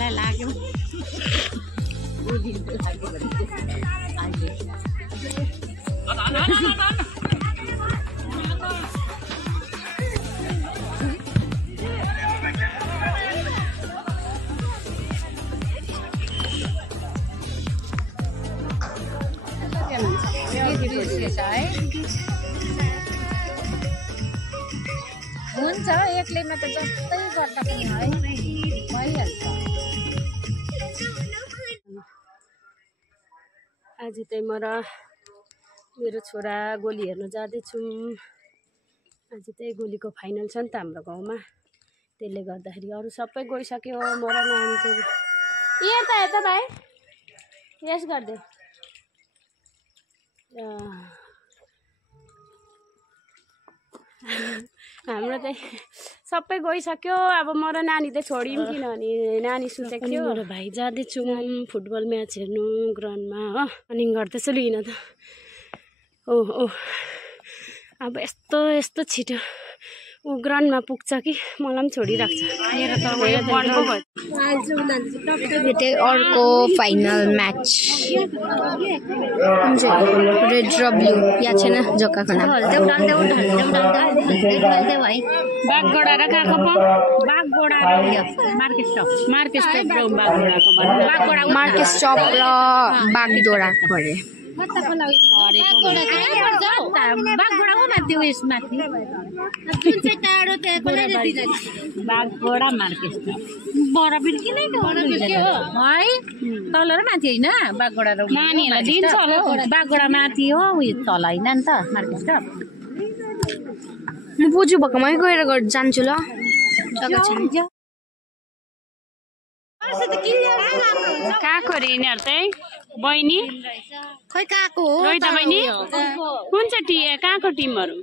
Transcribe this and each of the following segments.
हामीलाई लाग्यो हुन्छ एक्लैमा त जस्तै गर्दा पनि है भइहाल्छ। आज चाहिँ म र मेरो छोरा गोली हेर्न जाँदैछौँ। आज चाहिँ गोलीको फाइनल छ नि त हाम्रो गाउँमा, त्यसले गर्दाखेरि अरू सबै गइसक्यो। म र नानी चाहिँ यता भाइ यस गरिदेऊ। हाम्रो चाहिँ सबै गइसक्यो। अब म र नानी चाहिँ छोडियौँ किनभने नानी सुतेको थियो। मेरो भाइ जाँदैछौँ फुटबल म्याच हेर्नु ग्राउन्डमा हो। रनिङ गर्दैछु लिन त। ओहो अब यस्तो छिटो ऊ ग्राउन्डमा पुग्छ कि मलाई पनि छोडिराख्छ। मेरो त भेटे अर्को फाइनल म्याच रेड र ब्लू या छैन जग्गाको नाम बागगोडा र कहाँको पो बागगोडा मार्केट स्टप र बागडोरा गरे बागगोडाको माथि उयस माथि जुन चाहिँ टाढो बागगोडा मार्केट बराबर किन है तल र माथि होइन बागगोडा र नानीहरूलाई दिन्छ होला बागगोडा माथि हो उयो तल होइन नि त मार्केट स्टप। म बोजू भएकोमै गएर जान्छु ल। कहाँको रे यिनीहरू चाहिँ बहिनी खै कहाँको हो रोहिता बहिनी कुन चाहिँ कहाँको टिमहरू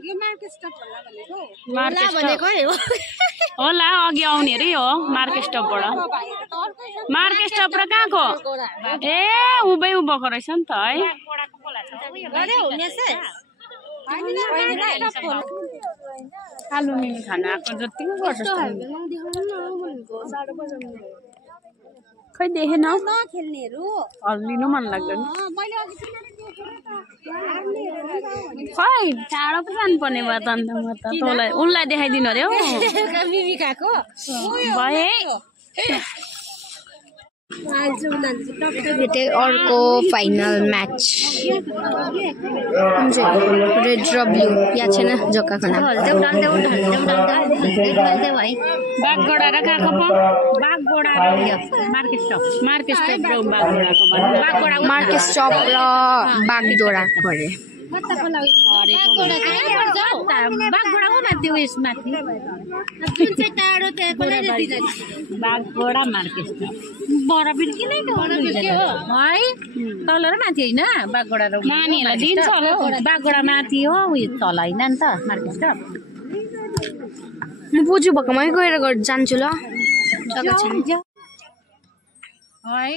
होला अघि आउने रे हो मार्केट स्टपबाट। मार्केट स्टप र कहाँको ए उभै उभोको रहेछ नि त है। आलु मिमी खानु आएको जतिको गर्छ खै देखेन लिनु मन लाग्दैन खै टाढो पो जानुपर्ने भयो त अन्त। म त तँलाई उनलाई देखाइदिनु अरे हौ भए भेटे अर्को फाइनल म्याच रेड र ब्लू या छैन जग्गाको नाम बागगोडा र कहाँको पो बागगोडा मार्केट स्टप मार्केट स्टप र बागडोरा गरे बागगोडाको माथि उयस माथि जुन चाहिँ टाढो बागगोडा मार्केट बराबर किन है तल र माथि होइन बागगोडा र नानीहरूलाई दिन्छ होला बागगोडा माथि हो उयो तल होइन नि त मार्केट स्टप। म बोजू भएकोमै गएर जान्छु ल। है